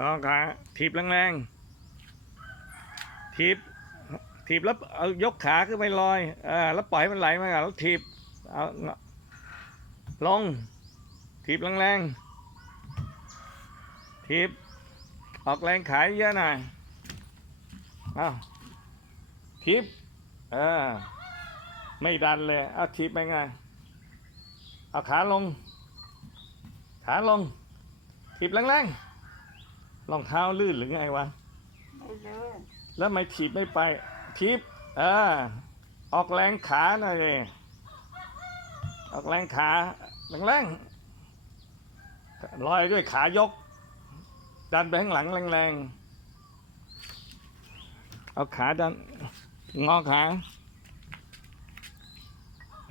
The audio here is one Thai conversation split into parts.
ลองขาถีบแรงๆถีบถีบแล้วเอายกขาขึ้นไปลอยเออแล้วปล่อยให้มันไหลมาแล้วถีบเอาลงถีบแรงๆถีบออกแรงขายเยอะหน่อยเอาถีบเออไม่ดันเลยเอาถีบไปไงเอาขาลง ขาลงถีบแรงๆ รองเท้าลื่นหรือไงวะ ไม่เลื่อนแล้วทำไม่ถีบไม่ไปถีบเออออกแรงขาหน่อยดิออกแรงขาแรงๆลอยด้วยขายก ดันไปข้างหลังแรงๆเอาขาดันงอขา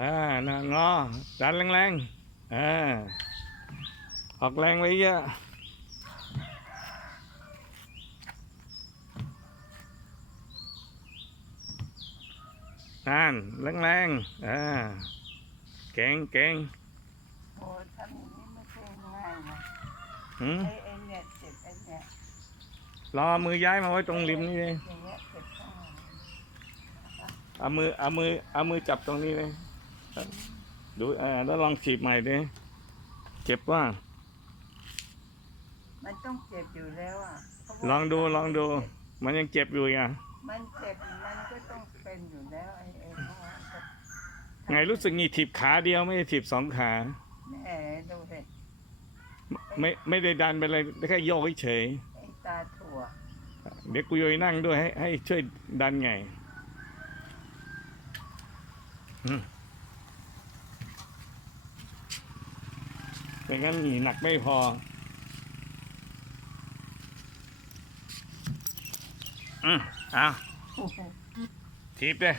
อ่าน่ะงอดันแรงๆอ่าออกแรงไว้เยอะ นั่นแรงๆอ่าเก่งเก่งโอ้ทำอย่างนี้ไม่ใช่ง่ายนะหืมไอ้ไอ้เนี่ยเจ็บไอ้เนี่ยรอมือย้ายมาไว้ตรงริมนี่เลยอย่างเงี้ยเจ็บข้างเอามือเอามือเอามือจับตรงนี้เลยดูเออแล้วลองฉีบใหม่ดิเจ็บว่า มันต้องเจ็บอยู่แล้วอะลองดูลองดู มันยังเจ็บอยู่อะมันเจ็บมันก็ต้องเป็นอยู่แล้วไอ้ไอ้เพราะว่าก็ ไงรู้สึกงีถีบขาเดียวไม่ได้ถีบสองขาแหมดูเห็นไม่ไม่ได้ดันไปเลยแค่โยกเฉยไอ้ตาถั่วๆเดี๋ยวกูโยยนั่งด้วยให้ให้ช่วยดันไงอืมไม่งั้นหนักไม่พอ อืมเอาถีบเลย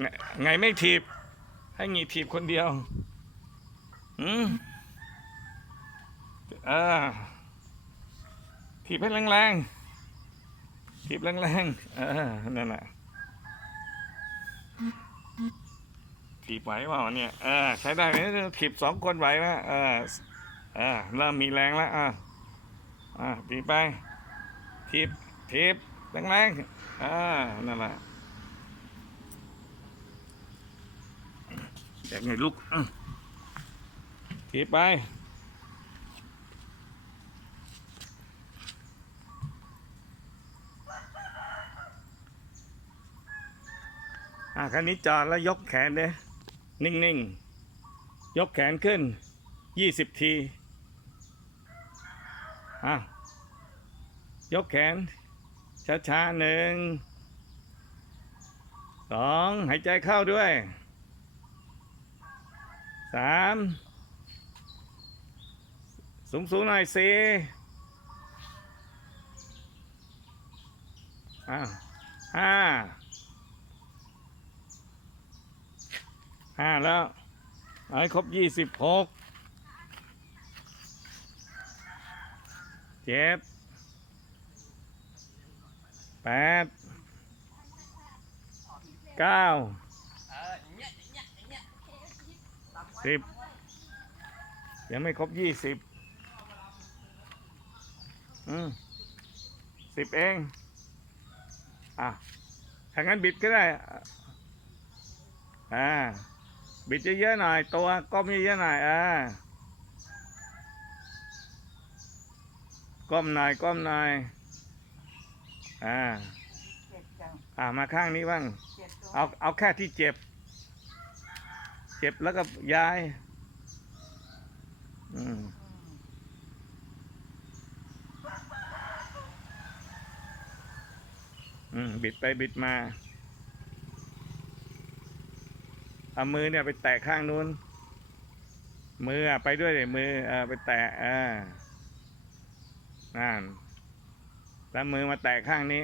ไงไงไม่ถีบ ให้งีถีบคนเดียว อืมเออถีบให้แรงๆถีบแรงๆเออนั่นแหละถีบไหวเปล่าเนี่ยเออใช้ได้ไหมถีบสองคนไหวไหมเออเออเริ่มมีแรงแล้วอะอะถีบไปถีบถีบแรงๆอ่านั่นแหละ แบกไงลูกอื้อถีบไปอ่าคันนี้จอดแล้วยกแขนเลยนิ่งๆ ยกแขนขึ้นยี่สิบทีอะยกแขน ช้าๆหนึ่งสองหายใจเข้าด้วย สามสูงสูงหน่อยสี่อ้าวห้าห้าแล้วเอาให้ครบยี่สิบหกเจ็ดแปดเก้า สิบยังไม่ครบยี่สิบอืมสิบเอง อะถ้างั้นบิดก็ได้ อ่า บิดเยอะๆหน่อย ตัวก้มเยอะๆหน่อย อ่า ก้มหน่อยก้มหน่อย อ่า อ่า มาข้างนี้บ้าง เอา เอาแค่ที่เจ็บ เจ็บแล้วก็ย้าย อืมอืมบิดไปบิดมาเอามือเนี่ยไปแตะข้างนู้น มืออะไปด้วยเลยมือเออไปแตะอ่านั่นแล้วมือมาแตะข้างนี้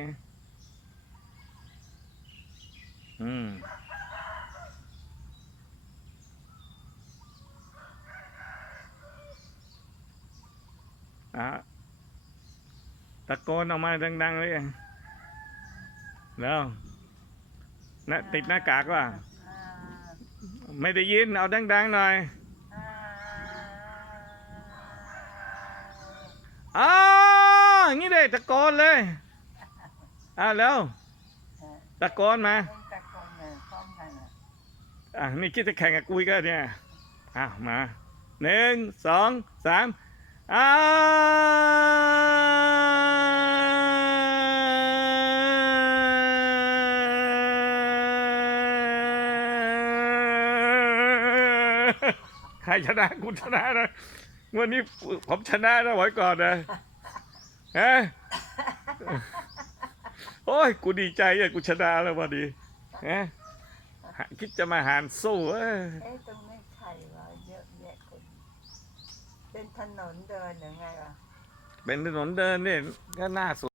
อืม อะตะโกนออกมาดังๆเลยแล้วนะติดหน้ากากว่ะอ่าไม่ได้ยิน เอาดังๆหน่อยอ้าอย่างนี้เด้ตะโกนเลยอ่าแล้วตะโกนมาต้องตะโกนเลยพร้อมกันอะนี่คิดจะแข่งกับกุยก็เนี่ยอะมาหนึ่งสองสาม อ้าใครชนะกูชนะนะวันนี้ผมชนะนะไว้ก่อนนะฮะโอ้ย กูดีใจอะกูชนะแล้ววันนี้ฮะคิดจะมาหารสู้เอ้ยตรงนี้ใครวะ เป็นถนนเดินหรือไงวะเป็นถนนเดินเนี่ยก็น่าสน